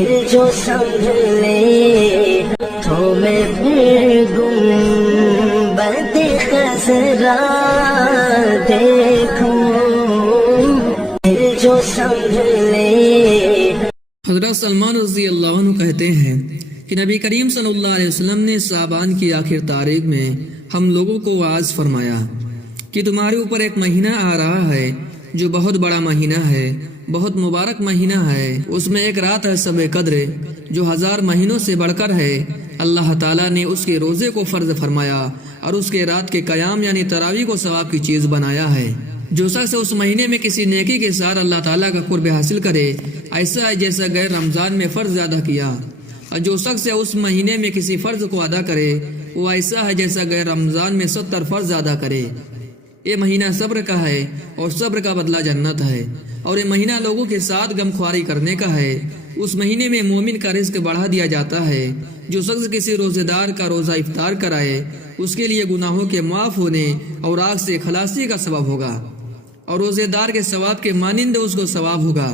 پھر جو سنبھلے تو میں پھر گنبد خضرا دیکھوں، پھر جو سنبھلے۔ حضرت سلمان رضی اللہ عنہ کہتے ہیں کہ نبی کریم صلی اللہ علیہ وسلم نے شعبان کی آخر تاریخ میں ہم لوگوں کو واعظ فرمایا کہ تمہارے اوپر ایک مہینہ آ رہا ہے جو بہت بڑا مہینہ ہے، بہت مبارک مہینہ ہے، اس میں ایک رات ہے شب قدر جو 1000 مہینوں سے بڑھ کر ہے۔ اللہ تعالیٰ نے اس کے روزے کو فرض فرمایا اور اس کے رات کے قیام یعنی تراویح کو ثواب کی چیز بنایا ہے۔ جو شخص اس مہینے میں کسی نیکی کے ساتھ اللہ تعالیٰ کا قرب حاصل کرے، ایسا ہے جیسا غیر رمضان میں فرض ادا کیا، اور جو شخص اس مہینے میں کسی فرض کو ادا کرے وہ ایسا ہے جیسا غیر رمضان میں 70 فرض ادا کرے۔ یہ مہینہ صبر کا ہے اور صبر کا بدلہ جنت ہے، اور یہ مہینہ لوگوں کے ساتھ غم خواری کرنے کا ہے۔ اس مہینے میں مومن کا رزق بڑھا دیا جاتا ہے۔ جو شخص کسی روزے دار کا روزہ افطار کرائے اس کے لیے گناہوں کے معاف ہونے اور آگ سے خلاصی کا سبب ہوگا، اور روزے دار کے ثواب کے مانند اس کو ثواب ہوگا،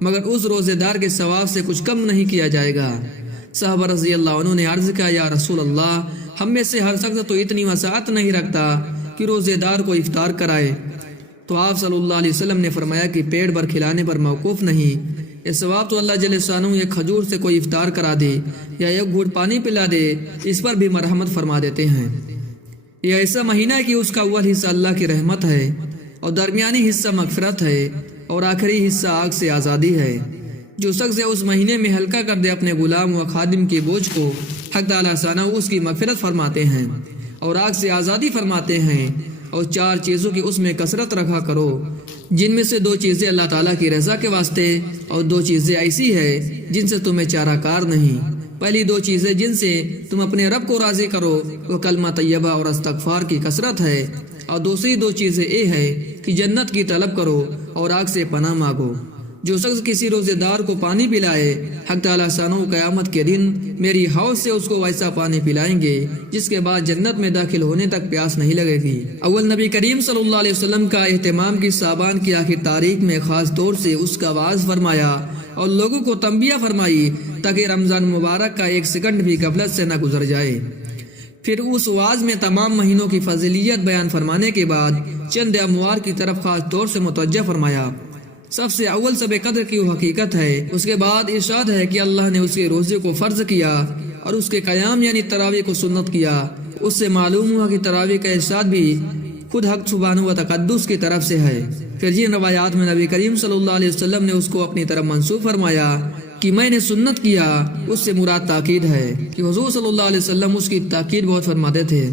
مگر اس روزے دار کے ثواب سے کچھ کم نہیں کیا جائے گا۔ صحابہ رضی اللہ عنہ نے عرض کیا، یا رسول اللہ، ہم میں سے ہر شخص تو اتنی وسعت نہیں رکھتا کہ روزے دار کو افطار کرائے، تو آپ صلی اللہ علیہ وسلم نے فرمایا کہ پیٹ بھر کھلانے پر موقوف نہیں، یہ ثواب تو اللہ جل شانہ ایک کھجور سے کوئی افطار کرا دے یا ایک گھونٹ پانی پلا دے، اس پر بھی مرحمت فرما دیتے ہیں۔ یہ ایسا مہینہ ہے کہ اس کا اول حصہ اللہ کی رحمت ہے، اور درمیانی حصہ مغفرت ہے، اور آخری حصہ آگ سے آزادی ہے۔ جو شخص اس مہینے میں ہلکا کر دے اپنے غلام و خادم کے بوجھ کو، حق تعالیٰ ثانہ اس کی مغفرت فرماتے ہیں اور آگ سے آزادی فرماتے ہیں۔ اور 4 چیزوں کی اس میں کثرت رکھا کرو، جن میں سے 2 چیزیں اللہ تعالیٰ کی رضا کے واسطے، اور 2 چیزیں ایسی ہے جن سے تمہیں چارہ کار نہیں۔ پہلی 2 چیزیں جن سے تم اپنے رب کو راضی کرو وہ کلمہ طیبہ اور استغفار کی کثرت ہے، اور دوسری 2 چیزیں یہ ہے کہ جنت کی طلب کرو اور آگ سے پناہ مانگو۔ جو شخص کسی روزے دار کو پانی پلائے، حق تعالیٰ شانہ قیامت کے دن میری حوض سے اس کو ویسا پانی پلائیں گے جس کے بعد جنت میں داخل ہونے تک پیاس نہیں لگے گی۔ اول نبی کریم صلی اللہ علیہ وسلم کا اہتمام کی شعبان کی آخر تاریخ میں خاص طور سے اس کا واعظ فرمایا اور لوگوں کو تنبیہ فرمائی تاکہ رمضان مبارک کا 1 سیکنڈ بھی غفلت سے نہ گزر جائے۔ پھر اس واعظ میں تمام مہینوں کی فضیلت بیان فرمانے کے بعد چند اموار کی طرف خاص طور سے متوجہ فرمایا۔ سب سے اول شب قدر کی وہ حقیقت ہے، اس کے بعد ارشاد ہے کہ اللہ نے اس کے روزے کو فرض کیا اور اس کے قیام یعنی تراویح کو سنت کیا۔ اس سے معلوم ہوا کہ تراویح کا ارشاد بھی خود حق سبحانہ و تقدس کی طرف سے ہے۔ پھر جن روایات میں نبی کریم صلی اللہ علیہ وسلم نے اس کو اپنی طرف منسوب فرمایا کہ میں نے سنت کیا، اس سے مراد تاکید ہے کہ حضور صلی اللہ علیہ وسلم اس کی تاکید بہت فرماتے تھے۔